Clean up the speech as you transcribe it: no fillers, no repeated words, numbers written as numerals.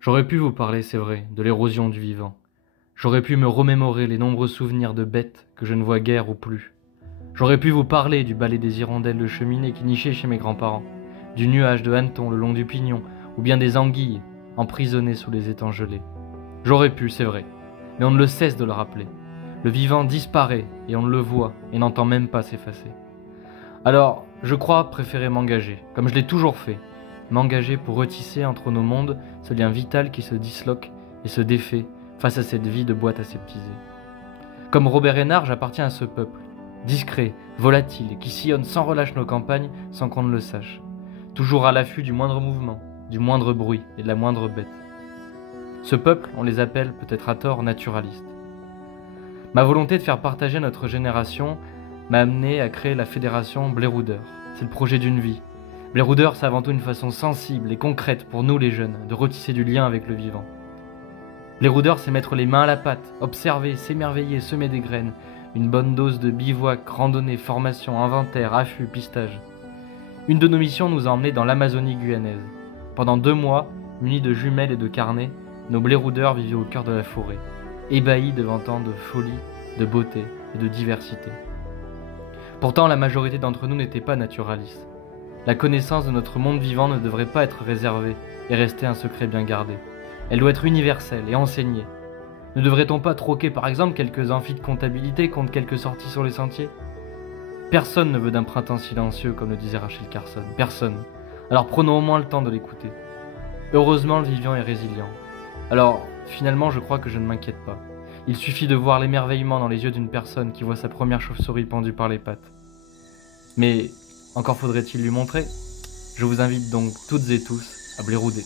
J'aurais pu vous parler, c'est vrai, de l'érosion du vivant. J'aurais pu me remémorer les nombreux souvenirs de bêtes que je ne vois guère ou plus. J'aurais pu vous parler du balai des hirondelles de cheminée qui nichaient chez mes grands-parents, du nuage de hannetons le long du pignon, ou bien des anguilles emprisonnées sous les étangs gelés. J'aurais pu, c'est vrai, mais on ne le cesse de le rappeler. Le vivant disparaît et on ne le voit et n'entend même pas s'effacer. Alors, je crois préférer m'engager, comme je l'ai toujours fait, m'engager pour retisser entre nos mondes ce lien vital qui se disloque et se défait face à cette vie de boîte aseptisée. Comme Robert Hénard, j'appartiens à ce peuple, discret, volatile, qui sillonne sans relâche nos campagnes sans qu'on ne le sache, toujours à l'affût du moindre mouvement, du moindre bruit et de la moindre bête. Ce peuple, on les appelle, peut-être à tort, naturalistes. Ma volonté de faire partager notre génération m'a amené à créer la fédération Bléroudeur. C'est le projet d'une vie. Bléroudeur, c'est avant tout une façon sensible et concrète pour nous les jeunes de retisser du lien avec le vivant. Bléroudeur, c'est mettre les mains à la pâte, observer, s'émerveiller, semer des graines, une bonne dose de bivouac, randonnée, formation, inventaire, affût, pistage. Une de nos missions nous a emmenés dans l'Amazonie guyanaise. Pendant 2 mois, munis de jumelles et de carnets, nos Bléroudeurs vivaient au cœur de la forêt, ébahis devant tant de folie, de beauté et de diversité. Pourtant, la majorité d'entre nous n'était pas naturaliste. La connaissance de notre monde vivant ne devrait pas être réservée et rester un secret bien gardé. Elle doit être universelle et enseignée. Ne devrait-on pas troquer par exemple quelques amphis de comptabilité contre quelques sorties sur les sentiers? Personne ne veut d'un printemps silencieux comme le disait Rachel Carson. Personne. Alors prenons au moins le temps de l'écouter. Heureusement, le vivant est résilient. Alors, finalement, je crois que je ne m'inquiète pas. Il suffit de voir l'émerveillement dans les yeux d'une personne qui voit sa première chauve-souris pendue par les pattes. Mais encore faudrait-il lui montrer. Je vous invite donc toutes et tous à blairouder.